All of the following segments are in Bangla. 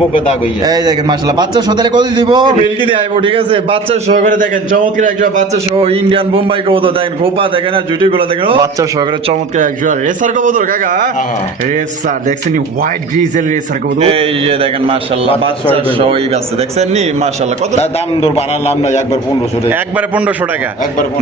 বুকে দাগ হইয়া এই দেখেন মাশাআল্লাহ বাচ্চা সদালে কত দিব মিল্কি দিয়ে আইবো ঠিক আছে বাচ্চা সহকারে দেখেন চমৎকার একজোড়া বাচ্চা সহ ইন্ডিয়ান বোম্বাই কবুতর দেখেন খোপা দেখেন আর জুটিগুলো দেখেন বাচ্চা সহকারে চমৎকার একজোড়া রেসার কবুতর কাকা রেসার দেখছেন নি হোয়াইট গ্রিজেল রেসার কবুতর এই যে দেখেন মাশাআল্লাহ বাচ্চা সহ এই বাচ্চা দেখছেন নি মাশাআল্লাহ কত দাম দর বাড়ালাম না একবার 1500 টাকা একবারে 1500 টাকা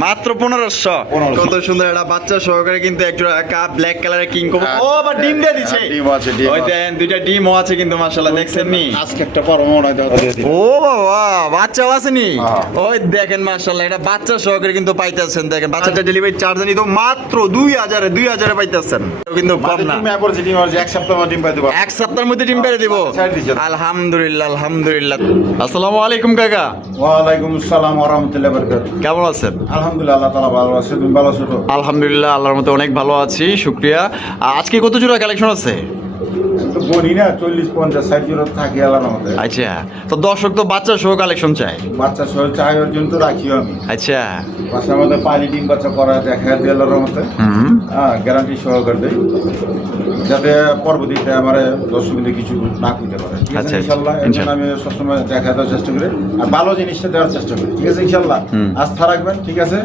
মাত্র 1500 কত সুন্দর একটা বাচ্চা সহকারে কিন্তু একজোড়া কাপ ব্ল্যাক কালারের কিং কবুতর ও বা ডিম দিয়ে দিছে ডিম আছে ডিম ওই দেন দুইটা ডিমও আছে কিন্তু মাশাআল্লাহ দেখছেন নি আজকে একটা পরমো না দাও ও বাবা বাচ্চাও আছে নি ওই দেখেন মাশাআল্লাহ এটা বাচ্চা সহকারে কিন্তু পাইতেছেন দেখেন বাচ্চাটা ডেলিভারি চার্জ নিত মাত্র 2000 পাইতেছেন কিন্তু কম না ডিম এবার ডিম আছে এক সপ্তাহ মধ্যে ডিম পাই দেব এক সপ্তাহের মধ্যে ডিম পেরে দিব আলহামদুলিল্লাহ আলহামদুলিল্লাহ আসসালামু আলাইকুম কাকা ওয়া আলাইকুম আসসালাম ওয়া রাহমাতুল্লাহি ওয়া বারাকাতুহু কেমন আছেন আলহামদুলিল্লাহ আল্লাহ তাআলা ভালো আছে তুমি ভালো আছো তো আলহামদুলিল্লাহ আল্লাহর মতে অনেক ভালো আছি শুকরিয়া আজকে কত জোড়া কালেকশন আছে তো বলি না 40 50 60 জোড়া থাকে আল্লাহর রহমতে আচ্ছা তো দর্শক তো বাচ্চা সহ কালেকশন চাই বাচ্চা সহ চাই ওর জন্য তো রাখিও আমি আচ্ছা বাসার মধ্যে পানি ডিম বাচ্চা করা দেখা দিয়ে আল্লাহর রহমতে গ্যারান্টি সহকারে দেই যাতে পরবর্তীতে আমার দর্শকদের কিছু না করতে পারে ঠিক আছে ইনশাআল্লাহ এর জন্য আমি সবসময় দেখা দেওয়ার চেষ্টা করি আর ভালো জিনিসটা দেওয়ার চেষ্টা করি ঠিক আছে ইনশাআল্লাহ আস্থা রাখবেন ঠিক আছে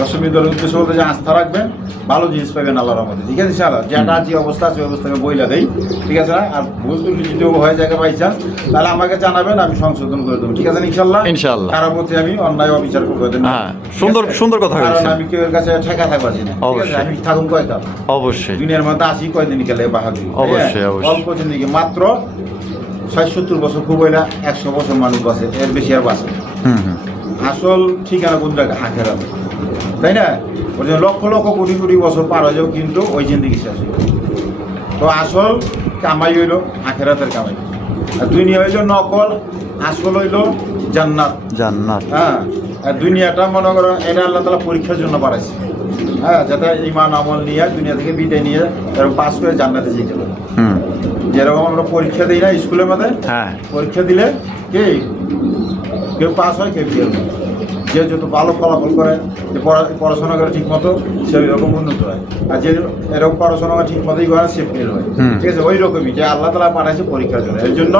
দর্শকদের উদ্দেশ্য বলতে যে আস্থা রাখবেন ভালো জিনিস পাবেন আল্লাহর রহমতে ঠিক আছে ইনশাআল্লাহ যেটা যে অবস্থা আছে ওই অবস্থাকে বইলা দেই ঠিক আছে না আর ভুল ত্রুটি যদি হয়ে যায় বাই চান্স তাহলে আমাকে জানাবেন আমি সংশোধন করে দেবো ঠিক আছে ইনশাআল্লাহ ইনশাআল্লাহ কারোর প্রতি আমি অন্যায় অবিচার করবো হ্যাঁ সুন্দর সুন্দর কথা বলছেন আমি কেউ কাছে ঠেকা থাকবো না ঠিক আছে আমি থাকুন কয়টা অবশ্যই দুনিয়ার মধ্যে আসি কয়দিন গেলে বাহাদুর অবশ্যই অবশ্যই অল্প জিনিস মাত্র 60-70 বছর খুব হইলা 100 বছর মানুষ বাঁচে এর বেশি আর বাঁচে আসল ঠিকানা কোন জায়গায় আখেরাত তাই না ওই যে লক্ষ লক্ষ কোটি কোটি বছর পার হয়ে যাও কিন্তু ওই জিন্দিগি শেষ হইল তো আসল কামাই হইল আখেরাতের কামাই আর দুনিয়া হইল নকল আসল হইল জান্নাত জান্নাত হ্যাঁ আর দুনিয়াটা মনে করো এটা আল্লাহ তাআলা পরীক্ষার জন্য বানাইছে হ্যাঁ যাতে ঈমান আমল নিয়ে দুনিয়া থেকে বিদায় নিয়ে এরকম পাস করে জান্নাতে যেতে পারে যেরকম আমরা পরীক্ষা দিই না স্কুলের মধ্যে পরীক্ষা দিলে কি কেউ পাস হয় কেউ ফেল হয় যে যত ভালো ফলাফল করে যে পড়াশোনা করে ঠিক মতো সে ওই রকম উন্নত হয় আর যে এরকম পড়াশোনা ঠিক মতোই করে সে ফেল হয় ঠিক আছে ওই রকমই যে আল্লাহ তাআলা বানাইছে পরীক্ষার জন্য এর জন্য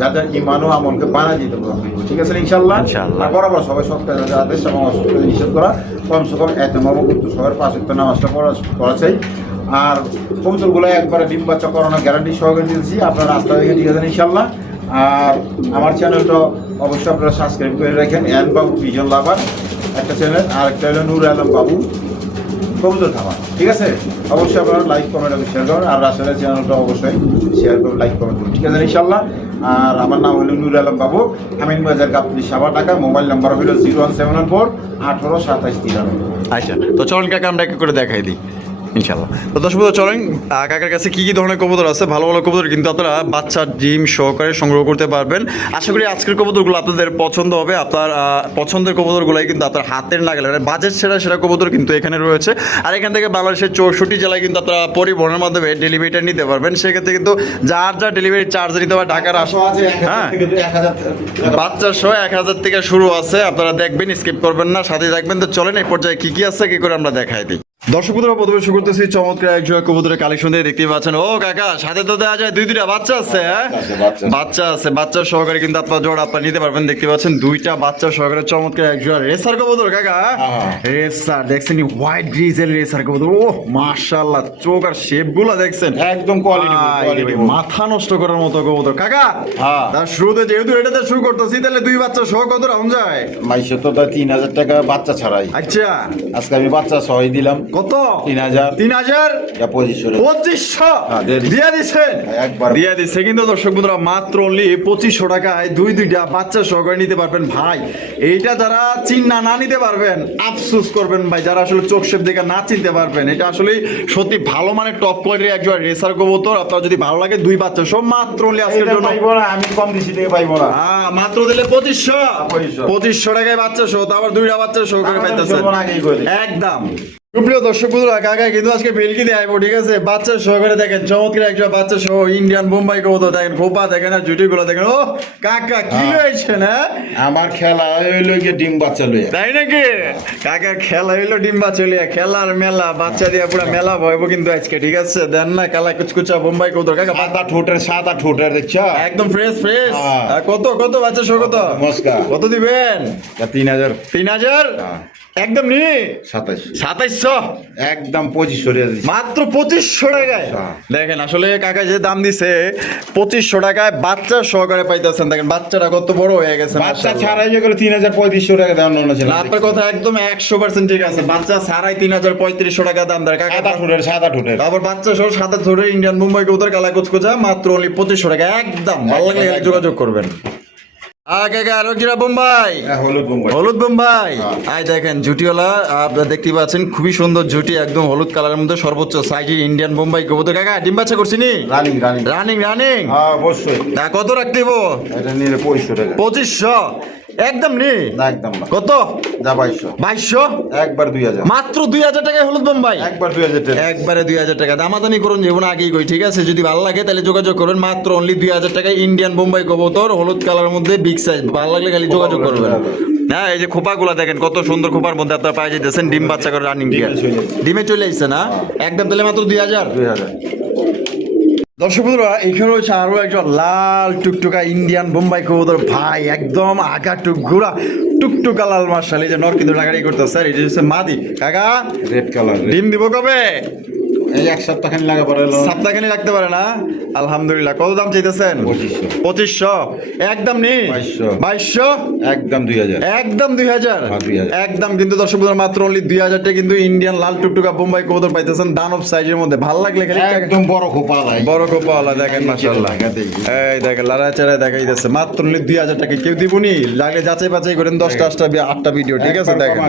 যাতে ঈমান ও আমলকে বানা দিতে পারবে ঠিক আছে ইনশাআল্লাহ আর বরাবর সবাই সব কাজ আদেশ এবং অসৎ নিষেধ করা কমসে কম এতমাম করতে সবার 5 ওয়াক্ত নামাজটা পড়া চাই আর কবুতরগুলো একবারে ডিম বাচ্চা করানোর গ্যারান্টি সহকারে দিয়েছি আপনারা রাস্তা দেখে ঠিক আছে ইনশাআল্লাহ আর আমার চ্যানেলটা অবশ্যই আপনারা সাবস্ক্রাইব করে রাখেন এন বাবু ভিজন লাভার একটা চ্যানেল আর একটা হলো নূর আলম বাবু কবুতর খামার ঠিক আছে অবশ্যই আপনারা লাইক কমেন্ট এবং শেয়ার করুন আর রাসেলের চ্যানেলটা অবশ্যই শেয়ার করুন লাইক কমেন্ট করুন ঠিক আছে ইনশাআল্লাহ আর আমার নাম হলো নূর আলম বাবু আমিন বাজার গাবতলী সাবা টাকা মোবাইল নাম্বার হলো 01714 18 27 93 আচ্ছা তো চলুন কাকা আমরা একটু করে দেখাই দিই ইনশাআল্লাহ তো দর্শক চলেন কাকার কাছে কি কি ধরনের কবুতর আছে ভালো ভালো কবুতর কিন্তু আপনারা বাচ্চার ডিম সহকারে সংগ্রহ করতে পারবেন আশা করি আজকের কবুতরগুলো আপনাদের পছন্দ হবে আপনার পছন্দের কবুতরগুলাই কিন্তু আপনার হাতের নাগালে মানে বাজেট সেরা কবুতর কিন্তু এখানে রয়েছে আর এখান থেকে বাংলাদেশের 64 জেলায় কিন্তু আপনারা পরিবহনের মাধ্যমে ডেলিভারিটা নিতে পারবেন সেক্ষেত্রে কিন্তু যার ডেলিভারি চার্জ নিতে পারে ঢাকার হ্যাঁ বাচ্চা সহ 1000 থেকে শুরু আছে আপনারা দেখবেন স্কিপ করবেন না সাথে থাকবেন তো চলেন এই পর্যায়ে কি কি আছে কি করে আমরা দেখাই দিই দর্শক বন্ধুরা প্রথমে শুরু করতেছি চমৎকার এক জোড়া কবুতরের কালেকশন দিয়ে দেখতে পাচ্ছেন ও কাকা সাথে তো দেওয়া যায় দুইটা বাচ্চা আছে বাচ্চা আছে বাচ্চা সহকারে কিন্তু আপনার জোড়া আপনার নিতে পারবেন দেখতে পাচ্ছেন দুইটা বাচ্চা সহকারে চমৎকার এক জোড়া রেসার কবুতর কাকা রেসার দেখছেন হোয়াইট গ্রিজেল রেসার কবুতর ও মাশাআল্লাহ চোখ আর শেপ গুলো দেখছেন একদম কোয়ালিটি মাথা নষ্ট করার মতো কবুতর কাকা তার শুরুতে যেহেতু এটাতে শুরু করতেছি তাহলে দুই বাচ্চা সহ কত রাউন্ড যায় মাইশো তো 3000 টাকা বাচ্চা ছাড়াই আচ্ছা আজকে আমি বাচ্চা সহই দিলাম কত 3000 2500 দিয়ে দিচ্ছেন একবার দিয়ে দিচ্ছে কিন্তু দর্শক বন্ধুরা মাত্র অনলি 2500 টাকায় দুইটা বাচ্চা সহকারে নিতে পারবেন ভাই এইটা যারা চিন্না না নিতে পারবেন আফসোস করবেন ভাই যারা আসলে চোখ শেপ দেখে না চিনতে পারবেন এটা আসলে সত্যি ভালো মানের টপ কোয়ালিটির একজন রেসার কবুতর আপনার যদি ভালো লাগে দুই বাচ্চা সব মাত্র অনলি আজকের জন্য পাইবো না আমি কম দিছি থেকে পাইবো না মাত্র দিলে 2500 টাকায় বাচ্চা সহ আবার দুইটা বাচ্চা সহকারে পাইতেছেন একদম সুপ্রিয় দর্শক বন্ধুরা, কাকা কিন্তু আজকে বেলকি দিয়ে আইবো, ঠিক আছে? বাচ্চা সহকারে দেখেন, চমৎকার একটা বাচ্চা সহ ইন্ডিয়ান বোম্বাই কবুতর দেখেন, খোপা দেখেন আর জুটি গুলো দেখেন। ও কাকা কি লইছেন? হ্যাঁ, আমার খেলা হইলো গিয়ে ডিম বাচ্চা লইয়া। তাই নাকি? কাকার খেলা হইলো ডিম বাচ্চা লিয়া, খেলার মেলা, বাচ্চা দিয়ে পুরো মেলা ভয়বো কিন্তু আজকে, ঠিক আছে? দেন না কালা কুচকুচা বোম্বাই কবুতর কাকা, সাদা ঠোঁটের দেখছ একদম ফ্রেশ ফ্রেশ। হ্যাঁ। কত কত বাচ্চা সহ কত? নমস্কার। কত দিবেন? 3000। 3000 একদম নি 2700 একদম 2500 মাত্র 2500 টাকায়। হ্যাঁ। দেখেন আসলে কাকা যে দাম দিছে 2500 টাকায় বাচ্চা সহকারে পাইতেছেন। দেখেন বাচ্চাটা কত বড় হয়ে গেছে, বাচ্চা মাশাআল্লাহ। ছাড়াই যে করে 3500 টাকা দাম নেওয়া ছিল। না, আপনার কথা একদম 100% ঠিক আছে। বাচ্চা ছাড়াই 3500 টাকা দাম দেয় কাকা। সাদা ঠোঁটের আবার বাচ্চা সহ সাদা ধরে ইন্ডিয়ান মুম্বাই কবুতর কালা কুচকুচা মাত্র অনলি 2500 টাকা একদম। ভালো লাগলে খালি যোগাযোগ করবেন। কাকা আরো কিরা বোম্বাই, হলুদ বোম্বাই। হলুদ বোম্বাই। হ্যাঁ। আই দেখেন জুটিওয়ালা, আপনারা দেখতে পাচ্ছেন খুবই সুন্দর জুটি, একদম হলুদ কালারের মধ্যে সর্বোচ্চ সাইজের ইন্ডিয়ান বোম্বাই কবুতর। কাকা ডিম বাচ্চা করছি নি? Running running running running. হ্যাঁ অবশ্যই। কত রাখতে হইব? এটা নিলে 2500 টাকা। 2500 একদম নি? না একদম না। কত? যা 2200। 2200 একবার 2000। মাত্র 2000 টাকায় হলুদ বোম্বাই। একবার 2000 টাকা। একবারে 2000 টাকা। দামাদানি করুন জীবন আগেই কই, ঠিক আছে? যদি ভালো লাগে তাহলে যোগাযোগ করবেন। মাত্র অনলি 2000 টাকায় ইন্ডিয়ান বোম্বাই কবুতর হলুদ কালারের মধ্যে বিগ সাইজ। ভালো লাগলে খালি যোগাযোগ করবেন। হ্যাঁ, এই যে খোপাগুলা দেখেন কত সুন্দর, খোপার মধ্যে আপনারা পাই যেতেছেন ডিম বাচ্চা করে রানিং দিয়ে। ডিমে চলে আসছে না একদম, তাহলে মাত্র 2000। 2000। দর্শক বন্ধুরা, এখানে রয়েছে আরো একটা লাল টুকটুকা ইন্ডিয়ান বোম্বাই কবুতর ভাই, একদম আগা টুকগুড়া টুকটুকা লাল। মার্শাল এই যে নর কিন্তু ডাকাডাকি করতেছে। স্যার এটা হচ্ছে মাদি। কাকা রেড কালার। ডিম দিব কবে? এই এক সপ্তাহ খানি লাগা পড়ে। সপ্তাহখানি লাগতে পারে না? আলহামদুলিল্লাহ। কত দাম চাইতেছেন? 2500। একদম নি? 2200 একদম 2000। একদম 2000 2000 একদম। কিন্তু দর্শক বন্ধুরা মাত্র অনলি 2000 টাকা কিন্তু ইন্ডিয়ান লাল টুকটুকা বোম্বাই কবুতর পাইতেছেন দানব সাইজের মধ্যে। ভালো লাগলে খালি একদম বড় খোপা লাই। বড় কোপাওয়ালা দেখেন মাশাআল্লাহ। এই দেখেন লাড়াচাড়া দেখাই যাচ্ছে। মাত্র অনলি 2000 টাকা। কেউ দিবনি? লাগলে যাচাই বাছাই করেন 10টা 8টা ভিডিও, ঠিক আছে? দেখেন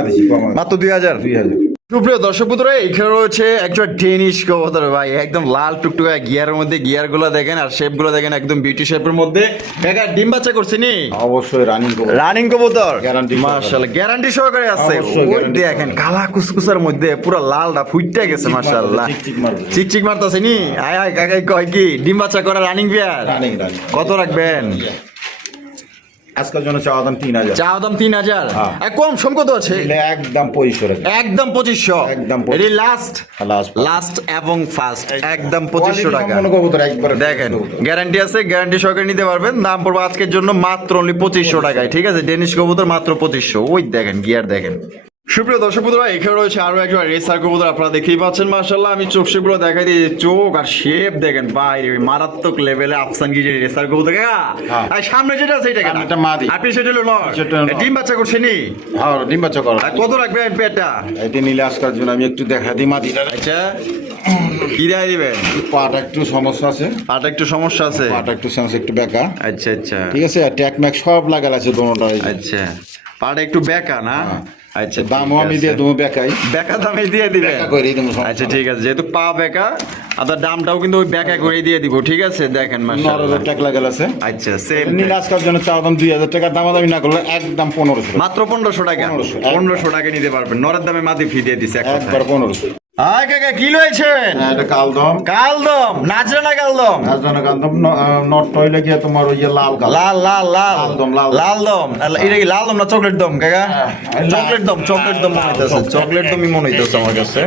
মাত্র 2000। 2000। সুপ্রিয় দর্শক বন্ধুরা, এখানে রয়েছে একটা ডেনিশ কবুতর ভাই, একদম লাল টুকটুকা গিয়ারের মধ্যে। গিয়ার গুলো দেখেন আর শেপ গুলো দেখেন, একদম বিউটি শেপের মধ্যে। কাকা ডিম বাচ্চা করছে নি? অবশ্যই রানিং কবুতর। রানিং কবুতর Guarantee সহকারে। মাশাআল্লাহ, গ্যারান্টি সহকারে আছে। অবশ্যই ওই guarantee দেখেন কালা কুসকুসার মধ্যে পুরো লালটা ফুইটে গেছে মাশাআল্লাহ। চিকচিক মারতেছে। চিকচিক মারতাছে নি? আয় আয় কাকা কয় কি ডিম বাচ্চা করা রানিং বিয়ার? Running running. কত রাখবেন? আজকের জন্য চাওয়া দাম 3000। চাও দাম 3000। হ্যাঁ। আর কম সম কত আছে? নিলে একদম 2500 টাকা। একদম 2500। একদম 2500 এটি লাস্ট লাস্ট। লাস্ট এবং ফার্স্ট একদম 2500 টাকা। কোন কবুতর একবার দেখেন গ্যারান্টি আছে, গ্যারান্টি সহকারে নিতে পারবেন। দাম পড়বে আজকের জন্য মাত্র অনলি 2500 টাকায়, ঠিক আছে? ডেনিশ কবুতর মাত্র 2500। ওই দেখেন গিয়ার দেখেন। সুপ্রিয় দর্শক বন্ধুরা, এখানে রয়েছে আরো একটা রেসার কবুতর, আপনারা দেখতেই পাচ্ছেন মাশাআল্লাহ। আমি চোখ শেপগুলো দেখাই দিই, চোখ আর শেপ দেখেন বাইরে মারাত্মক লেভেলে আফসান কি যে রেসার কবুতর। আর সামনে যেটা আছে এটা কেন? এটা মাদি। আপনি সেটা হলো নর। সেটা নর। ডিম বাচ্চা করছে নি? আর ডিম বাচ্চা করো। আর কত রাখবেন পেটটা? এটা নিলে আজকের জন্য আমি একটু দেখা দিই মাদিটা। আচ্ছা কি দেখাই দিবেন? পাটা একটু সমস্যা আছে। পাটা একটু সমস্যা আছে। পাটা একটু সমস্যা, একটু বেঁকা। আচ্ছা আচ্ছা ঠিক আছে, আর ট্যাক ম্যাক সব লাগাল আছে দোনোটা। আচ্ছা, পাটা একটু বেকা না? আচ্ছা, দামও আমি দিয়ে দেবো বেকাই। বেকা দামে দিয়ে দিবেন? বেকা করে দেবো। আচ্ছা ঠিক আছে, যেহেতু পা বেকা আপনার দামটাও কিন্তু ওই বেকা করে দিয়ে দিব, ঠিক আছে? দেখেন মাশাআল্লাহ ট্যাক লাগাল আছে। আচ্ছা সেম নিলে আজকের জন্য চাওয়া দাম 2000 টাকা। দামাদামি না করলে একদম 1500। মাত্র 1500 টাকা। 1500 টাকা নিতে পারবেন। নরের দামে মাদি ফি দিয়ে দিছে একবার 1500। আয় কাকা কি লইছেন? এটা কালদম। কালদম নাজরা না কালদম? রাজধানী কালদম নট হইলে গিয়ে তোমার ওই যে লাল কাল। লাল লাল লাল লালদম, লাল। লালদম। এটা কি লালদম না চকলেট দম কাকা? চকলেট দম, চকলেট দম মনে হইতাছে। চকলেট দমই মনে হইতাছে আমার কাছে।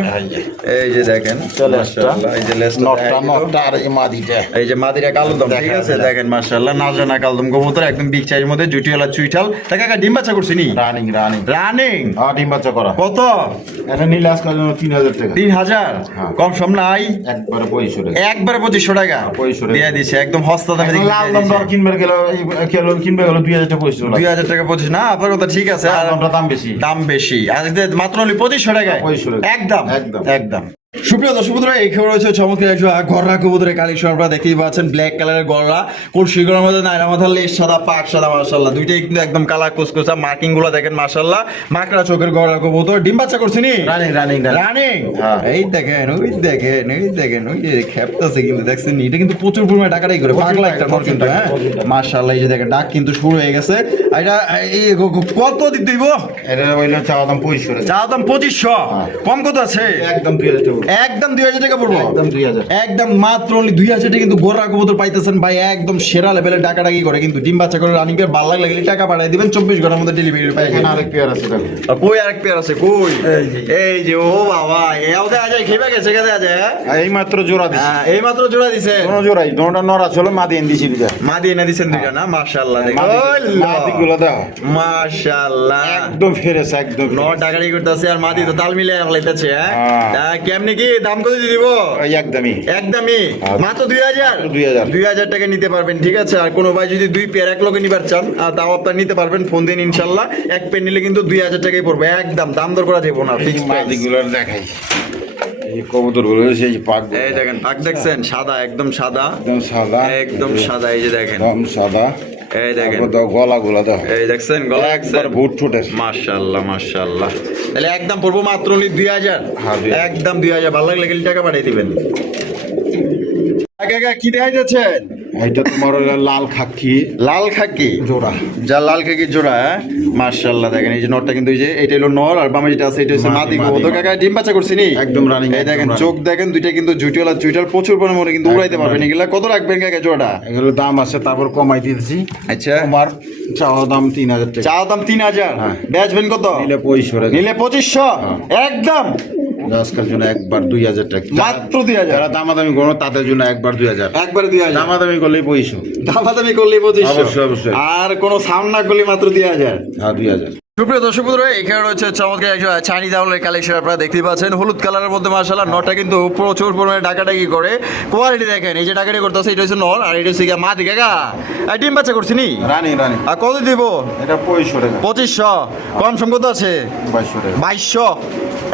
এই যে দেখেন মাশাআল্লাহ, এই যে লেসটা নটটা আর এই মাদিটা। এই যে মাদিরা কালদম, ঠিক আছে? দেখেন মাশাআল্লাহ নাজরানা কালদম কবুতর একদম বিগ সাইজের মধ্যে জুটিওয়ালা চুইঠাল। তা কাকা ডিম বাচ্চা করছি নি? Running running. রানিং হ্যাঁ ডিম বাচ্চা করা। কত? এটা নিলে আজকের জন্য 3000 টাকা। 3000 হ্যাঁ। কম সম নাই? একবারে 2500 টাকা। একবারে 2500 টাকা 2500 টাকা। দিয়ে দিছে একদম হস্তা দামে দিয়ে লাল দম দর কিনবে গেল কিনবে গেল 2000 টাকা 2500 টাকা। 2000 টাকা 25 না? আপনার কথা ঠিক আছে। লাল দমটা দাম বেশি। দাম বেশি। আজকে মাত্র 2500 টাকা 2500 টাকা। একদম একদম। একদম। সুপ্রিয় দর্শক বন্ধুরা, এখানে রয়েছে চমৎকার একজন গররা কবুতরের কালেকশন। আপনারা দেখতেই পাচ্ছেন ব্ল্যাক কালারের গররা, কলসিগুলোর মধ্যে নাইরা মাথার লেজ সাদা, পাক সাদা, মাশাআল্লাহ দুইটাই কিন্তু একদম কালার কুচকুচা, মার্কিং গুলো দেখেন মাশাআল্লাহ, মাকড়া চোখের গররা কবুতর। ডিম বাচ্চা করছে নি রানিং এই দেখেন ওই যে খেপতাছে কিন্তু দেখছেন নি, এটা কিন্তু প্রচুর পরিমাণে টাকাটাই করে পাগলা একটা নর কিন্তু। হ্যাঁ মাশাআল্লাহ, এই যে দেখেন ডাক কিন্তু শুরু হয়ে গেছে। এটা কত দিতে দিব? এটা হইলো চাওয়া দাম 2500 চা দাম 2500, কম কত আছে? একদম 2000 টাকা। একদম 2000 টাকা পড়বো, একদম 2000, একদম মাত্র অনলি 2000 টাকা কিন্তু গোরা কবুতর পাইতেছেন ভাই, একদম সেরা লেভেলের ডাকাডাকি করে কিন্তু। ডিম বাচ্চা করে রানিং পেয়ার ভালো লাগলে টাকা পাঠিয়ে দিবেন, 24 ঘন্টার মধ্যে ডেলিভারি পাই। এখানে আরেক পেয়ার আছে দেখো। কই আরেক পেয়ার আছে? কই এই যে, ও বাবা, এওতে আজাই খেবা গেছে কাছে আছে। এই মাত্র জোড়া দিছি। হ্যাঁ এই মাত্র জোড়া দিছে, কোন জোড়াই দুটো নর আছে, হলো মাদি এনে দিছি দুইটা। মা দিয়ে না দিছেন দুইটা না? মাশাআল্লাহ দেখো, মাদিগুলো দাও মাশাআল্লাহ একদম ফ্রেশ, একদম নর ডাকাডাকি করতেছে আর মাদি তো তাল মিলে ফলাইতেছে। হ্যাঁ হ্যাঁ। কেমনে কি দাম কত দিয়ে দিব? এই একদমই একদমই মাত্র 2000 2000 টাকা নিতে পারবেন, ঠিক আছে। আর কোনো ভাই যদি দুই পেয়ার এক লগে নিবার চান তাও আপনার নিতে পারবেন, ফোন দিন ইনশাল্লাহ। এক পেয়ার নিলে কিন্তু 2000 টাকাই পড়বে, একদম দাম দর করা যাবে না, ফিক্স প্রাইস। মাদিগুলো দেখাই, এই কবুতরগুলো সেই পাক, এই দেখেন পাক দেখছেন, সাদা একদম সাদা, একদম সাদা, একদম সাদা, এই যে দেখেন একদম সাদা। এই দেখেন গলাগুলো দাও, এই দেখছেন গলা একবার ভুট ফুটে। মাশাআল্লাহ মাশাআল্লাহ। তাহলে একদম পড়বো মাত্র 2000, হ্যাঁ, 2000 একদম 2000। ভালো লাগলে গেলে টাকা পাঠিয়ে দিবেন। কি দেখা যাচ্ছেন? এটা তোমার হলো লাল খাকি, লাল খাকি জোড়া। যা লাল খাকির জোড়া। হ্যাঁ মাশাআল্লাহ দেখেন, এই যে নরটা কিন্তু এই যে এটা হলো নর, আর বামে যেটা আছে এটা হচ্ছে মাদি কবুতর। কাকা ডিম বাচ্চা করছি নি? একদম রানিং। এই দেখেন চোখ দেখেন, দুইটা কিন্তু জুটিওয়ালা, জুটিওয়াল প্রচুর পরিমাণে কিন্তু উড়াইতে পারবেন। এগুলা কত রাখবেন কাকা জোড়াটা? এগুলো দাম আছে, তারপর কমাই দিয়েছি। আচ্ছা তোমার চাওয়া দাম 3000 টাকা। চা দাম 3000, হ্যাঁ। বেচবেন কত? নিলে 2500 নিলে 2500, একদম আজকের জন্য একবার 2000 টাকা, মাত্র 2000। যারা দামাদামি করো তাদের জন্য একবার 2000, একবারে 2000, দামাদামি করলেই 2500, দামাদামি করলে 2500, অবশ্যই, অবশ্যই। আর কোনো সাউন্ড না করলে মাত্র 2000। হ্যাঁ 2000। সুপ্রিয় দর্শক বন্ধুরা, এখানে রয়েছে চমৎকার একটা চাইনিজ আউলের কালেকশন। আপনারা দেখতেই পাচ্ছেন হলুদ কালারের মধ্যে মাশাআল্লাহ, নটা কিন্তু প্রচুর পরিমাণে ডাকাডাকি করে। কোয়ালিটি দেখেন, এই যে ডাকাডাকি করতেছে এটা হচ্ছে নর, আর এটা হচ্ছে গিয়া মাদি। কাকা ডিম বাচ্চা করছি নি? রানিং। আর কত দিব? এটা 2500 টাকা। 2500, কম সম কত আছে? 2200 টাকা। 2200,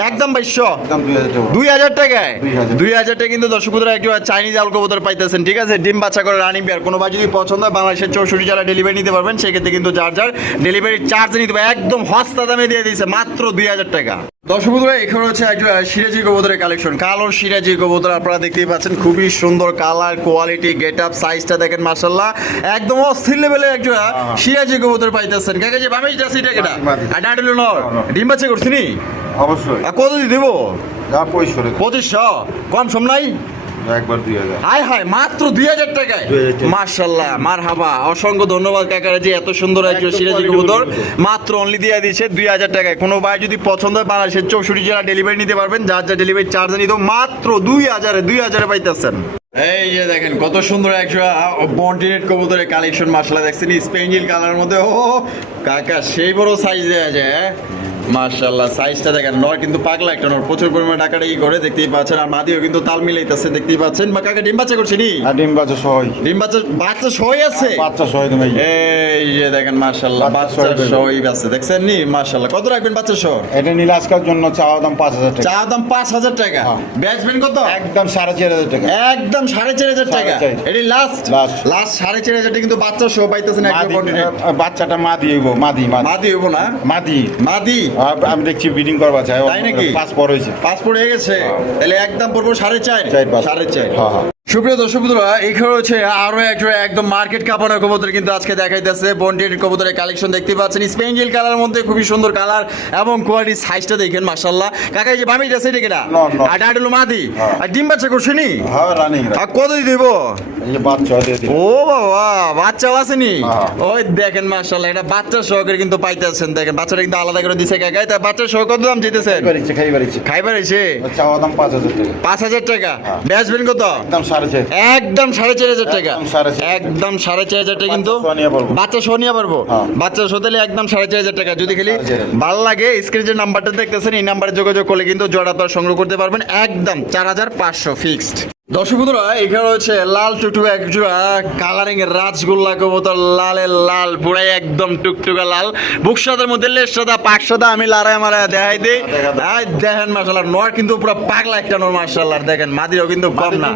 একদম 2200, একদম 2000 টাকা। 2000 টাকায়। 2000 2000 টাকা কিন্তু দর্শক বন্ধুরা একটা চাইনিজ আউল কবুতর পাইতেছেন, ঠিক আছে। ডিম বাচ্চা করে রানিং বিয়ার। কোনো ভাই যদি পছন্দ হয় বাংলাদেশের 64 জেলা ডেলিভারি নিতে পারবেন, সেক্ষেত্রে কিন্তু যার যার ডেলিভারি চার্জ নিতে হবে, একদম সস্তা দামে দিয়ে দিয়েছে মাত্র 2000 টাকা। দর্শক বন্ধুরা, এখানে হচ্ছে একটা সিরাজি কবুতরের কালেকশন, কালো সিরাজি কবুতর। আপনারা দেখতেই পাচ্ছেন খুবই সুন্দর কালার, কোয়ালিটি, গেট আপ, সাইজটা দেখেন মাশাআল্লাহ, একদম অস্থির লেভেলের একটা সিরাজি কবুতর পাইতেছেন। কাকা যে বামে যেটা সেটা কেটা আর ডাডল নর, ডিম বাচ্চা করছি নি? অবশ্যই। আর কত দিয়ে দেবো? যা 2500 টাকা। 2500, কম সম নাই? একবার 2000। হায় হায়, মাত্র 2000 টাকায়। 2000 টাকা। মাশাআল্লাহ, মারহাবা, অসংখ্য ধন্যবাদ কাকারা যে এত সুন্দর একটা সিরাজি কবুতর মাত্র অনলি দিয়ে দিচ্ছে 2000 টাকায়। কোনো ভাই যদি পছন্দ হয় বাংলাদেশের 64 জেলা ডেলিভারি নিতে পারবেন, যার যা ডেলিভারি চার্জ নিত মাত্র 2000 পাইতেছেন। এই যে দেখেন কত সুন্দর একটা বন্টিনেট কবুতরের কালেকশন মাশাআল্লাহ, দেখছেন স্পেঞ্জিল কালারের মধ্যে। ও কাকা সেই বড় সাইজ দেয়া যায় মাশাআল্লাহ, সাইজটা দেখেন। নর কিন্তু পাগলা একটা নর, প্রচুর পরিমাণে ডাকাডাকি করে, দেখতেই পাচ্ছেন। আর মাদিও কিন্তু তাল মিলাইতেছে, দেখতেই পাচ্ছেন। বা কাকা ডিম বাচ্চা করছে নি? আর ডিম বাচ্চা সহই। ডিম বাচ্চা, বাচ্চা সহই আছে? বাচ্চা সহই তুমি। এই যে দেখেন মাশাআল্লাহ, বাচ্চা সহই আছে, দেখছেন নি? মাশাআল্লাহ, কত রাখবেন বাচ্চা সহ? এটা নিলে আজকের জন্য চাওয়া দাম 5000 টাকা। চা দাম 5000 টাকা, হ্যাঁ। বেচবেন কত? একদম 4500 টাকা। একদম 4500 টাকা। 4500 এটি লাস্ট Last। 4500 টাকা কিন্তু বাচ্চা সহ পাইতেছেন একটা কন্টিনেন্ট। বাচ্চাটা মাদি হইব, মাদি। মাদি হইব না? মাদি। মাদি। আমি দেখছি ব্রিডিং করবা চাই। তাই নাকি? পাসপোর্ট হয়েছে। পাসপোর্ট হয়ে গেছে, তাহলে একদম পড়বো 4.5। 4.5। হ্যাঁ হ্যাঁ। সুপ্রিয় দর্শক বন্ধুরা, এখানে হচ্ছে আরো একটা একদম মার্কেট কাঁপানো কবুতর কিন্তু আজকে দেখাইতেছে। বন্টেড কবুতরের কালেকশন দেখতে পাচ্ছেন, স্পেঞ্জিল কালার মধ্যে খুবই সুন্দর কালার এবং কোয়ালিটি, সাইজটা দেখেন মাশাআল্লাহ। কাকা এই যে বামি যাচ্ছে এটা কেটা? আর ডাডলু মাদি। আর ডিম বাচ্চা করছে নি? হ্যাঁ রানিং। আর কত দিয়ে দেব? এই যে বাচ্চা দিয়ে দিই। ও বাবা, বাচ্চাও আছে নি? হ্যাঁ। ওই দেখেন মাশাআল্লাহ, এটা বাচ্চা সহকারে কিন্তু পাইতেছেন। দেখেন বাচ্চাটা কিন্তু আলাদা করে দিছে কাকা। তা বাচ্চা সহ কত দাম চাইতেছেন? খাইবার এসে চাওয়া দাম 5000 টাকা। 5000 টাকা, হ্যাঁ। বেচবেন কত? একদম 4500। একদম 4500 টাকা। একদম 4500 একদম 4500 টাকা কিন্তু বাচ্চা সহ নিয়ে পারবো। বাচ্চা সহ নিয়ে পারবো। হ্যাঁ। বাচ্চা সহ দিলে একদম 4500 টাকা। যদি খালি 4500 ভালো লাগে, স্ক্রিনে যে নাম্বারটা দেখতেছেন এই নাম্বারে যোগাযোগ করলে কিন্তু জোড়া আপনারা সংগ্রহ করতে পারবেন। একদম 4500 ফিক্সড। দর্শক বন্ধুরা, এখানে রয়েছে লাল টুকটুকা এক জোড়া কালারিং এর রাজগোল্লা কবুতর, লালের লাল, পুরাই একদম টুকটুকা লাল, বুক সাদার মধ্যে লেজ সাদা, পাক সাদা। আমি লারায় মারায় দেখাই দিই। দেখেন মাশাআল্লাহ, নর কিন্তু পুরো পাগলা একটা নর মাশাআল্লাহ। দেখেন মাদিরও কিন্তু কম না,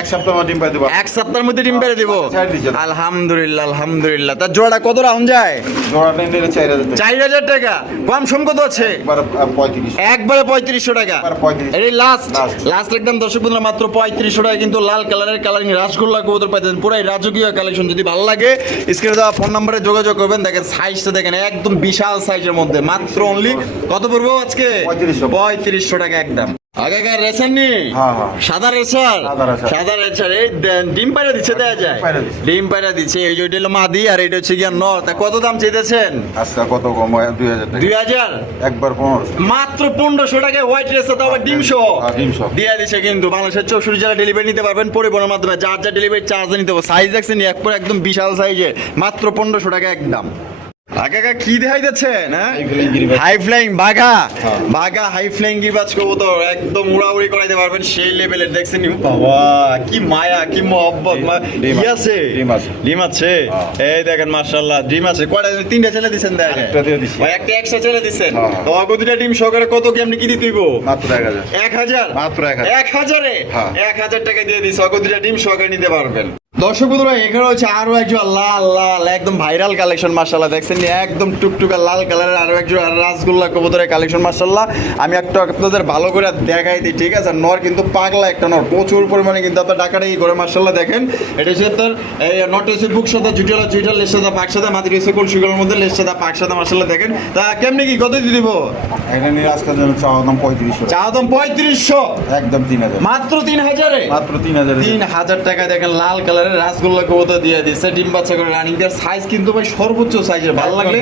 এক সপ্তাহ ডিম পাই দেবো, এক সপ্তাহের মধ্যে ডিম পেড়ে দিব। আলহামদুলিল্লাহ আলহামদুলিল্লাহ। তার জোড়াটা কত রাউন্ড যায়? জোড়াটা নিলে 4000 টাকা। কম সম কত আছে? একবারে 3500 টাকা। এই লাস্ট একদম দর্শক বন্ধুরা, মাত্র 3500 টাকা কিন্তু লাল কালারের কালারিং রাসগোল্লা কবুতর পাইতেন। পুরাই রাজকীয় কালেকশন। যদি ভালো লাগে স্ক্রিনে দেওয়া ফোন নম্বরে যোগাযোগ করবেন। দেখেন সাইজটা দেখেন, একদম বিশাল সাইজের মধ্যে। মাত্র অনলি কত পড়বো আজকে? 3500 টাকা একদম। আগেকার রেসার নি সাদা রেসার, সাদা রেসার। এই ডিম পায়রা দিচ্ছে, দেয়া যায় ডিম পায়রা দিচ্ছে। এই যে এটা হলো মাদি আর এটা হচ্ছে গিয়া নর। তা কত দাম চাইতেছেন? আজকে কত কম? 2000 একবার 1500, মাত্র 1500 টাকায় হোয়াইট রেসার, তাও আবার ডিম সহ দিয়ে দিচ্ছে কিন্তু। বাংলাদেশের 64 জেলা ডেলিভারি নিতে পারবেন পরিবহনের মাধ্যমে। যার যা ডেলিভারি চার্জ নিতে হবে। সাইজ দেখছেন একবার একদম বিশাল সাইজের, মাত্র 1500 টাকা একদম। কাকা কি দেখাই যাচ্ছেন? হাই ফ্লাইং বাঘা, বাঘা হাই ফ্লাইং গিরবাজ কবুতর, একদম উড়াউড়ি করাইতে পারবেন সেই লেভেলের। দেখছেন বাবা, কি মায়া, কি মহব্বত। কি আছে? ডিম আছে। এই দেখেন মাশাআল্লাহ, ডিম আছে। কয়টা? 3টা ছেলে দিছেন। দেখেন ভাই, একটা এক্সট্রা ছেলে দিছেন। তো দুইটা ডিম সহকারে কত কি আপনি কি দিতে হইব? মাত্র 1000। 1000 মাত্র 1000 1000 টাকা দিয়ে দিছে। দুইটা ডিম সহকারে নিতে পারবেন। দর্শক বন্ধুরা, এখানে হচ্ছে আরো একজন লাল লাল একদম ভাইরাল কালেকশন মাশাআল্লাহ। দেখছেন একদম টুকটুকা লাল কালারের আরো একজন রাসগোল্লা কবুতরের কালেকশন মাশাআল্লাহ। আমি একটা আপনাদের ভালো করে দেখাই দিই, ঠিক আছে? নর কিন্তু পাগলা একটা নর, প্রচুর পরিমাণে কিন্তু আপনার ডাকাটাই করে মাশাআল্লাহ। দেখেন এটা হচ্ছে আপনার নট হচ্ছে বুক সাদা, জুটিয়ালা জুটিয়াল, লেজ সাদা পাক সাদা, মাদির হচ্ছে কলসিগুলোর মধ্যে লেজ সাদা পাক সাদা মাশাআল্লাহ। দেখেন তা কেমনি কি কত দিয়ে দিব? এটা নিয়ে আজকের জন্য চাওয়া দাম 3500। চাওয়া দাম 3500, একদম 3000। মাত্র 3000 মাত্র 3000 টাকা। দেখেন লাল কালারের রাসগোল্লা কবুতর দিয়ে দিচ্ছে, ডিম বাচ্চা করে রানিং। দেয়ার সাইজ কিন্তু ভাই সর্বোচ্চ সাইজের। ভালো লাগলে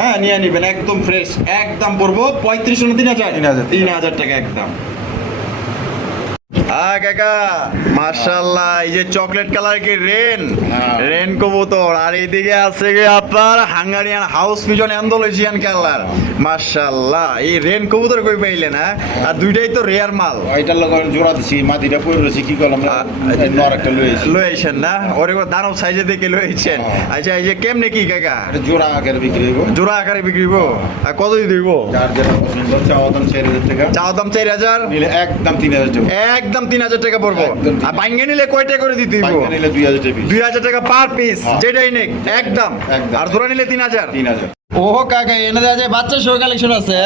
হ্যাঁ নিয়ে নিবেন, একদম ফ্রেশ। একদম পড়বো 3500 না 3000? 3000 টাকা একদম। কাকা মাশাআল্লাহ, এই যে চকলেট কালার কি রেন কবুতর, আর এইদিকে আছে কি আপনার Hungarian house pigeon Andalusian colour মাশাআল্লাহ। এই রেন কবুতর কই পাইলেন? আর দুইটাই তো রেয়ার মাল। এটার লগে জোড়া দিছি, মাদিটা পড়ে রয়েছে, কি করলাম নর একটা লইছেন না? ওরে দানব সাইজে দেখে লইছেন। আচ্ছা এই যে কেমনে কি কাকা? এটা জোড়া আকারে বিক্রি হইব। জোড়া আকারে বিক্রি হইব। আর কত দিয়ে দিব? যার যেটা পছন্দ। চাওয়া দাম 4000 টাকা। চাওয়া দাম 4000, নিলে একদম 3000 টাকা। একদম 3000 টাকা পড়বো। আর বাইঙ্গে নিলে কয়টা করে দিতে হইব? বাইঙ্গে নিলে 2000 টাকা। 2000 টাকা পার পিস, যেটাই নেক একদম। আর জোড়া নিলে 3000। ও কাকা, এনে দেওয়া যায় বাচ্চা শো কালেকশন আছে।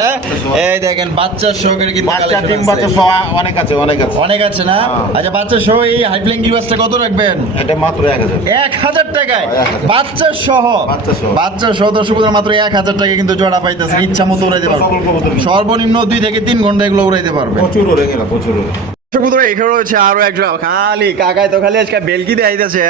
এই দেখেন বাচ্চা শো করে কিন্তু বাচ্চা ডিম বাচ্চা অনেক আছে, অনেক আছে না? আচ্ছা বাচ্চা শো এই হাই ফ্লাইং গিরবাজটা কত রাখবেন? এটা মাত্র 1000। 1000 টাকায় বাচ্চা সহ। বাচ্চা সহ দর্শক মাত্র 1000 টাকা কিন্তু জোড়া পাইতেছেন। ইচ্ছা মতো উড়াইতে পারবেন, সর্বনিম্ন 2 থেকে 3 ঘন্টা এগুলো উড়াইতে পারবেন। প্রচুর উড়ে গেল, প্রচুর। এখানে রয়েছে আরো একজন খালি কাকায় তো খালি আজকে বেলকি দেখাইতেছে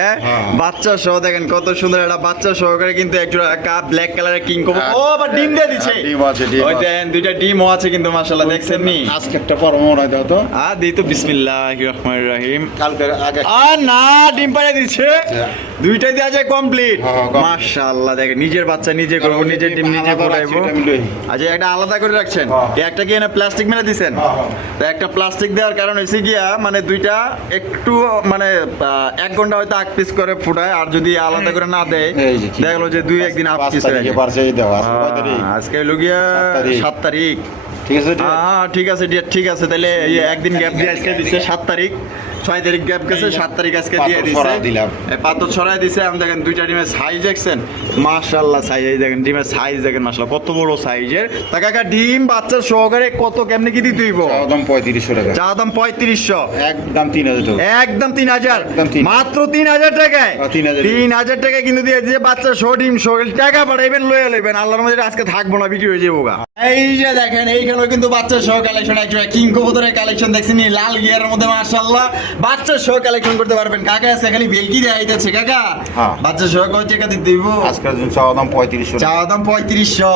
বাচ্চা সহ। দেখেন কত সুন্দর একটা বাচ্চা সহকারে কিন্তু একটা কাপ ব্ল্যাক কালারের কিং কবুতর। ও আবার ডিম দিয়ে দিচ্ছে। ডিম আছে, ডিম ওই দেন দুইটা ডিমও আছে কিন্তু মাশাআল্লাহ। দেখছেন নি? আজকে একটা পরমরা দাও তো। দিই তো। বিসমিল্লাহির রহমানির রহিম। কালকে আগে না, ডিম পাড়ে দিচ্ছে। দুইটাই দেওয়া যায় কমপ্লিট মাশাআল্লাহ। দেখেন নিজের বাচ্চা নিজে করবো, নিজের ডিম নিজে ফোটাইবো। আচ্ছা একটা আলাদা করে রাখছেন, একটা কি এনে প্লাস্টিক মেরে দিছেন? তো একটা প্লাস্টিক দেওয়ার কারণ হচ্ছে গিয়া মানে দুইটা একটু মানে 1 ঘন্টা হয়তো আগ পিস করে ফুটায়। আর যদি আলাদা করে না দেয় দেখলো যে 2-1 দিন আগ পিস হয়ে যায়। আজকে হলো গিয়া 7 তারিখ। ঠিক আছে, ঠিক আছে ঠিক আছে। তাহলে এই একদিন গ্যাপ দিয়ে আজকে দিচ্ছে 7 তারিখ। 6 তারিখ গ্যাপ গেছে, 7 তারিখ আজকে দিয়ে দিছে। পাথর ছড়াই দিছে। আমি দেখেন দুইটা ডিমের সাইজ দেখছেন মাশাআল্লাহ। সাইজ এই দেখেন, ডিমের সাইজ দেখেন মাশাআল্লাহ কত বড় সাইজের। তা কাকা ডিম বাচ্চা সহকারে কত কেমনে কি দিতে হইব? একদম 3500 টাকা। চা দাম 3500, একদম 3000 টাকা। একদম 3000, মাত্র 3000 টাকায়। 3000 টাকায় কিন্তু দিয়ে দিয়েছে বাচ্চা সহ ডিম সহ। টাকা পাঠাইবেন, লয়ে লইবেন। আল্লাহর মধ্যে আজকে থাকবো না, বিক্রি হয়ে যাবো গা। এই যে দেখেন এইখানেও কিন্তু বাচ্চা সহ কালেকশন, একটা কিং কবুতরের কালেকশন দেখছেন লাল গিয়ারের মধ্যে মাশাআল্লাহ। বাচ্চা সহ কালেকশন করতে পারবেন। কাকা আজকে খালি বেলকি দেখাইতেছে। কাকা বাচ্চা সহ কত টাকা দিতে দিব? আজকের জন্য চাওয়া দাম 3500। চাওয়া দাম 3500,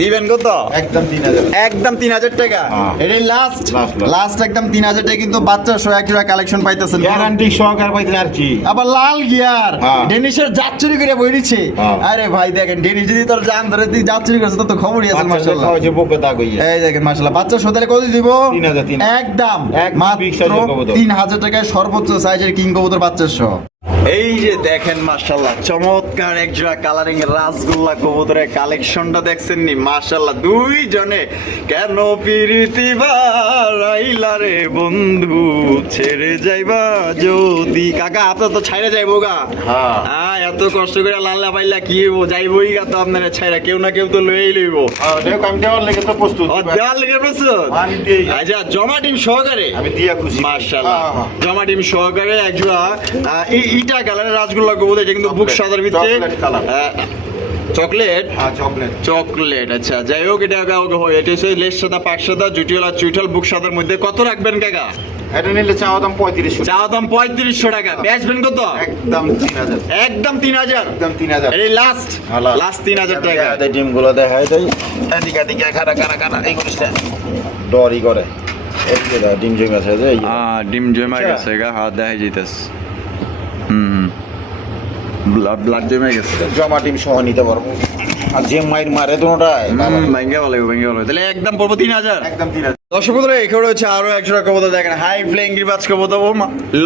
দিবেন কত? একদম 3000। একদম 3000 টাকা। এটাই লাস্ট একদম 3000 টাকা কিন্তু বাচ্চা সহ একটা কালেকশন পাইতেছেন, গ্যারান্টি সহকারে পাইতেছেন। আর কি আবার লাল গিয়ার ডেনিশের জাত চুরি করে বই দিচ্ছে। আরে ভাই দেখেন, ডেনিশ যদি তোর জান ধরে তুই জাত চুরি করছিস তো খবরই আছে মাশাআল্লাহ। ওই যে বুকে দাগ হইয়া। এই দেখেন মাশাআল্লাহ বাচ্চা সহ তাহলে কত দিব? 3000। একদম মাত্র 3000 টাকা টাকায় সর্বোচ্চ সাইজের কিং কবুতর বাচ্চা সহ। এই যে দেখেন মাশাআল্লাহ চমৎকার এক জোড়া কালারিং রাসগোল্লা কবুতরের কালেকশনটা দেখছেন নি মাশাআল্লাহ। দুইজনে কেন পিরিতি বারাইলা রে বন্ধু ছেড়ে যাইবা যদি। কাকা আপনার তো ছাইড়া যাইবো গা। হ্যাঁ এত কষ্ট করে লাল্লা পাইলা কি হইবো, যাইবই গা তো আপনারা ছাইড়া, কেউ না কেউ তো লইই লইব। আমি দেওয়ার লেগে তো প্রস্তুত। দেওয়ার লেগে প্রস্তুত। আচ্ছা জমা টিম সহকারে আমি দিয়া খুশি মাশাআল্লাহ। জমা টিম সহকারে এক জোড়া ইটা কালারের রাসগোল্লা কবুতর, এটা কিন্তু বুক সাদার ভিতরে চকলেট। চকলেট আচ্ছা যাই হোক, এটা এটা হচ্ছে লেস সাদা পাক সাদা জুটিওয়ালা চুইঠাল বুক সাদার মধ্যে। কত রাখবেন কাকা? এটা নিলে চাওয়া দাম 3500। চাওয়া দাম 3500 টাকা। বেচবেন কত? একদম 3000। একদম 3000। একদম 3000। এই লাস্ট 3000 টাকা। এই ডিমগুলো দেখাই দেই। এদিকে এদিকে কারা এই জিনিসটা ডরি করে। এই যে ডিম জমে আছে যে ডিম জমে গেছে গা, হাত দেখাই যাইতেছে। ব্লাড জমে গেছে। জমা ডিম সহ নিতে পারবো। আর যে মাইর মারে দুটোটাই ভেঙে ভালো তাহলে একদম পড়বো 3000। একদম 3000। দর্শক বন্ধুরা এখানে রয়েছে আরো একজোড়া কবুতর দেখেন, হাই ফ্লাইং গিরিবাজ কবুতর। ও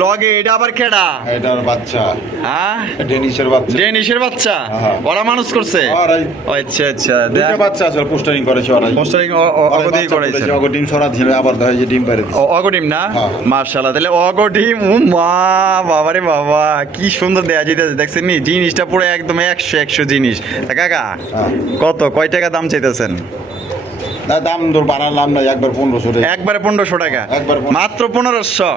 লগে এটা আবার কেডা? এটার বাচ্চা। হ্যাঁ ডেনিশের বাচ্চা। ডেনিশের বাচ্চা ওরা মানুষ করছে। আচ্ছা আচ্ছা দুটো বাচ্চা আছে, পোস্টারিং করেছে ওরা। পোস্টারিং অগদি করেছে। অগো ডিম সরা দিলে আবার দেখা যায় ডিম পারে। অগো ডিম না মাশাআল্লাহ। তাহলে অগো ডিম। ও মা বাবারে বাবা কি সুন্দর দেয়া যাইতেছে দেখছেন নি, জিনিসটা পুরো একদম 100 জিনিস। কাকা কত কয় টাকা দাম চাইতেছেন? দাম দর বাড়ালাম না, একবার 1500 টাকা। একবারে 1500 টাকা। মাত্র 1500।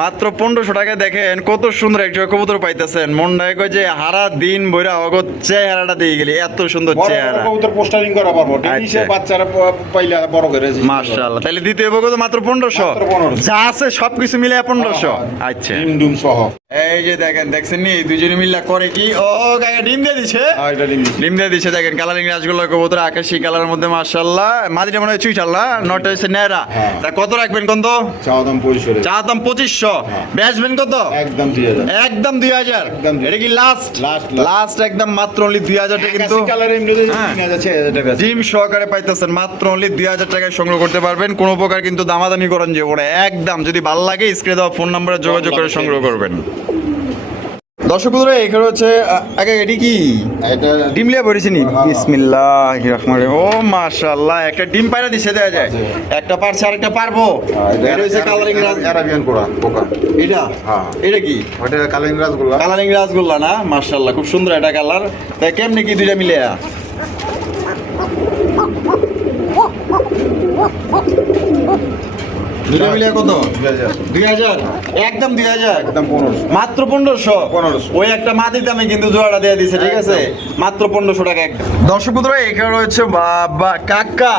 মাত্র 1500 টাকা। দেখেন কত সুন্দর একটা কবুতর পাইতেছেন। মনটা কয় যে হারা দিন বইরা অগত চেহারাটা দিয়ে গেলি, এত সুন্দর চেহারা। কবুতর পোস্টারিং করা পারবো। ডেনিশের বাচ্চারা পাইলা বড় করেছে মাশাআল্লাহ। তাহলে দিতে হবে কত? মাত্র 1500। যা আছে সবকিছু মিলে 1500। আচ্ছা ডিম সহ। এই যে দেখেন দেখছেন নি দুজনে মিল্লা করে কি। ও কাকা ডিম দিয়ে দিছে। ডিম দিয়ে দিছে। দেখেন কালারিং রাসগোল্লা কবুতর আকাশী কালারের মধ্যে মাশাআল্লাহ। মাদিটা মনে হয় চুইঠাল না, নটা হচ্ছে নেরা। তা কত রাখবেন কোন? তো চাওয়া দাম 2500। চাওয়া দাম 2500। বেচবেন কত? একদম 2000। একদম 2000। এটা কি লাস্ট একদম মাত্র অনলি 2000 টাকা। কিন্তু কালারে এমনি 3000 টাকা ডিম সহকারে পাইতেছেন মাত্র অনলি 2000 টাকায় সংগ্রহ করতে পারবেন। কোনো প্রকার কিন্তু দামাদামি করেন যে ওরা একদম। যদি ভালো লাগে স্ক্রিনে দেওয়া ফোন নম্বরে যোগাযোগ করে সংগ্রহ করবেন। দর্শক বন্ধুরা এখানে হচ্ছে আগে এটি কি ডিম লিয়া পড়েছি নি। বিসমিল্লাহির রহমানির রহিম। ও মাশাআল্লাহ একটা ডিম পায়রা দিছে দেয়া যায়। একটা পারছে আরেকটা পারবো। এটা হচ্ছে কালারিং আরাবিয়ান কোরা পোকা। এটা এটা কি? ওটা কালারিং রাসগোল্লা। কালারিং রাসগোল্লা না মাশাআল্লাহ খুব সুন্দর এটা কালার। তাই কেমনে কি দুইটা মিলে? দুইটা মিলে কত? 2000। একদম 2000। একদম 1500। মাত্র 1500। ওই একটা মাটির দামে কিন্তু জোড়াটা দিয়ে দিছে। ঠিক আছে মাত্র 1500 টাকা একদম। দর্শক বন্ধুরা এখানে রয়েছে বাবা কাকা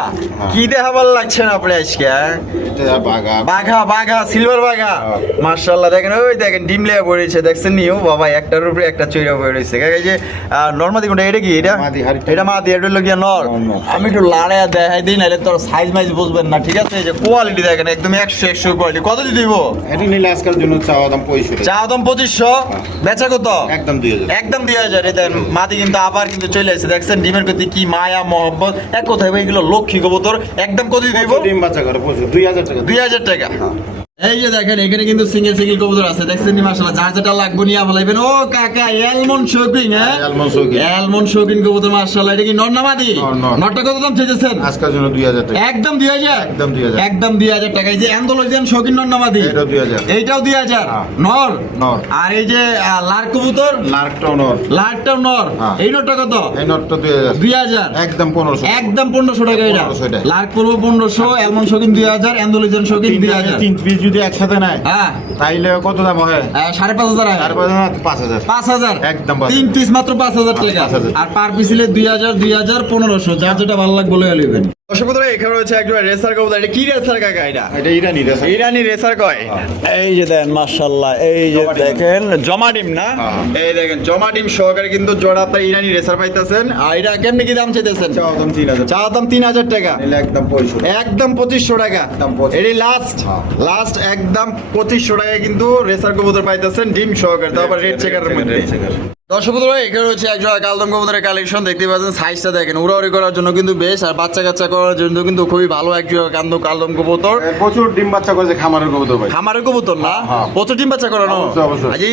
কি দেখাবার লাগছে না আপনি আজকে? বাঘা সিলভার বাঘা মাশাআল্লাহ। দেখেন ওই দেখেন ডিম লেয়া পড়েছে দেখছেন নি। ও বাবা একটার উপরে একটা চইরা পড়েছে। কাকা যে নরমালি কোনটা? এটা কি? এটা মাদি। এটা হলো গিয়া নর। আমি একটু লাড়ায়া দেখাই দিই নাহলে তোর সাইজ মাইজ বুঝবেন না। ঠিক আছে এই যে কোয়ালিটি দেখেন একদম 100 কোয়ালিটি। কত দিয়ে দিব? এটা নিলে আজকের জন্য চাওয়া দাম 2500। চাওয়া দাম 2500। বেচা কত? একদম 2000। একদম 2000। এই দেখেন মাদি কিন্তু আবার কিন্তু চলে আসছে দেখছেন। ডিমের প্রতি কি মায়া মহব্বত। এক কথায় ভাই এগুলো লক্ষ্মী কবুতর। একদম কত দিয়ে দিব? ডিম বাচ্চা করে 2000 টাকা। 2000 টাকা। এই যে দেখেন এখানে কিন্তু সিঙ্গেল কবুতর আছে দেখছেন নি মাশাআল্লাহ। যার যেটা লাগবে নিয়ে বলাইবেন। ও কাকা এলমন শৌকিং। হ্যাঁ এলমন শৌকিং কবুতর মাশাআল্লাহ। এটা কি নর না মাদি? নরটা কত দাম চাইতেছেন? আজকের জন্য 2000 টাকা। একদম 2000। একদম 2000। একদম 2000 টাকা। এই যে অ্যান্ডোলজিয়ান শৌকিং নর না মাদি? এটাও 2000। এইটাও 2000 নর। আর এই যে লার কবুতর লারটাও নর। এই নরটা কত? এই নরটা 2000। একদম 1500। একদম 1500 টাকা। এটা লার পড়বো 1500। এলমন শৌকিং 2000। অ্যান্ডোলজিয়ান শৌকিং 2000। 3 পিস যদি একসাথে নেয় তাইলে কত দাম হয়? 5500। 5000 একদম 3 পিস মাত্র 5000 টাকা। আর পার পিস হলে 2000 1500। যার যেটা ভালো লাগবে বলে নেবেন। দর্শক বন্ধুরা এখানে রয়েছে একটা রেসার কবুতর। এটা কি রেসার কাকা? এটা ইরানি রেসার কয়। এই যে দেখেন মাশাআল্লাহ। এই যে দেখেন জমা ডিম না। এই দেখেন জমা ডিম সহকারে কিন্তু জোড়া আপনার ইরানি রেসার পাইতেছেন। আর এটা কেমনে কি দাম চাইতেছেন? চাওয়া দাম 3000। চাওয়া দাম 3000 টাকা। একদম 2500। একদম 2500 টাকা। এটি লাস্ট একদম 2500 টাকা কিন্তু রেসার কবুতর পাইতেছেন ডিম সহকারে। তারপর রেড চেকারের মধ্যে। দর্শক বন্ধুরা, এখানে হচ্ছে একজোড়া কালদম কবুতরের কালেকশন দেখতে পাচ্ছেন। সাইজটা দেখেন, উড়াউড়ি করার জন্য কিন্তু বেশ, আর বাচ্চা কাচ্চা করার জন্য কিন্তু খুবই ভালো একজোড়া কালদম কবুতর। প্রচুর ডিম বাচ্চা করেছে খামারের কবুতর ভাই। খামারের কবুতর না, হ্যাঁ। প্রচুর ডিম বাচ্চা করানো। অবশ্যই, অবশ্যই। আজ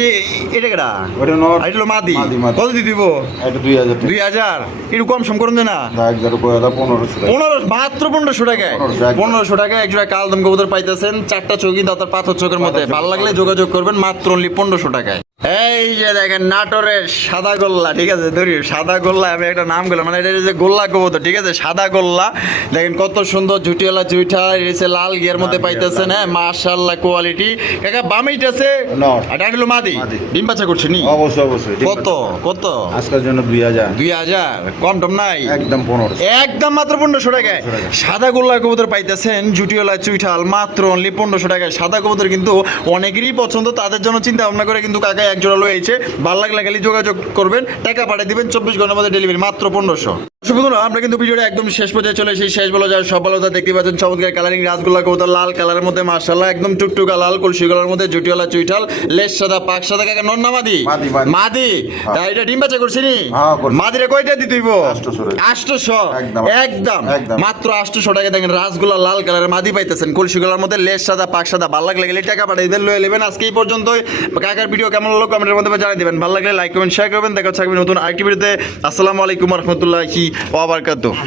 এটা কেডা? ওটা নর, আর এটা হলো মাদি। মাদি, মাদি। কত দিয়ে দিব? এটা 2000 টাকা। 2000 একটু কম সম করুন না। 1000 করে 1500 টাকা। 15 মাত্র 1500 টাকায় 1500 টাকায় একজোড়া কালদম কবুতর পাইতেছেন। চারটা চোখ কিন্তু আপনার পাথর চোখের মধ্যে। ভালো লাগলে যোগাযোগ করবেন মাত্র অনলি 1500 টাকায়। এই যে দেখেন নাটোরের সাদা গোল্লা, ঠিক আছে, ধরি সাদা গোল্লা, আমি একটা নাম করলাম, মানে এটা যে গোল্লা কবুতর, ঠিক আছে, সাদা গোল্লা। দেখেন কত সুন্দর ঝুটিওয়ালা চুইঠা, এসে লাল গিয়ার মধ্যে পাইতেছেন। হ্যাঁ, মাশাআল্লাহ কোয়ালিটি। কাকা বামিটা আছে নর। আর ডাইলো মাদি। মাদি। ডিম বাচ্চা করছে নি? অবশ্যই, অবশ্যই। ডিম কত বাচ্চা। কত? আজকের জন্য 2000। 2000 কম টম নাই? একদম 1500। একদম মাত্র 1500 টাকায় 1500 টাকায়। সাদা গোল্লা কবুতর পাইতেছেন, জুটিওয়ালা চুইঠাল, মাত্র অনলি 1500 টাকায়। সাদা কবুতর কিন্তু অনেকেরই পছন্দ, তাদের জন্য চিন্তা ভাবনা করে কিন্তু কাকা এক জোড়া লয়েছে। ভালো লাগলে খালি যোগাযোগ করবেন, টাকা পাঠিয়ে দিবেন, 24 ঘন্টার মধ্যে ডেলিভারি, মাত্র 1500। বন্ধুরা, আমরা কিন্তু ভিডিওটা একদম শেষ পর্যায়ে চলে এসেছি। শেষ বলা যায় সব ভালো দেখতে পাচ্ছেন চমৎকার কালারিং রাসগোল্লা কবুতর, লাল কালারের মধ্যে মাশাআল্লাহ একদম টুকটুকা লাল, কলসি কালার মধ্যে জুটিওয়ালা চুইঠাল, লেজ সাদা, পাক সাদা। কাকা নর না মাদি? মাদি, মাদি। মাদি। তা এটা ডিম বাচ্চা করছিনি? হ্যাঁ, করছি। মাদিরে কয়টা দিতে হইব? 800 800 একদম। একদম একদম। মাত্র 800 টাকা। দেখেন রাসগোল্লা লাল কালারের মাদি পাইতেছেন, কলসি কালার মধ্যে, লেজ সাদা, পাক সাদা। ভালো লাগলে গেলে টাকা পাঠিয়ে দিবেন, লয়ে নেবেন। আজকে এই পর্যন্তই। কাকার ভিডিও কেমন হলো কমেন্টের মধ্যে জানিয়ে দিবেন। ভালো লাগলে লাইক কমেন্ট শেয়ার করবেন। দেখা হচ্ছে নতুন আরেকটি ভিডিওতে। আসসালামু আলাইকুম ওয়া রাহমাতুল্লাহি ওয়া বারাকাতুহু।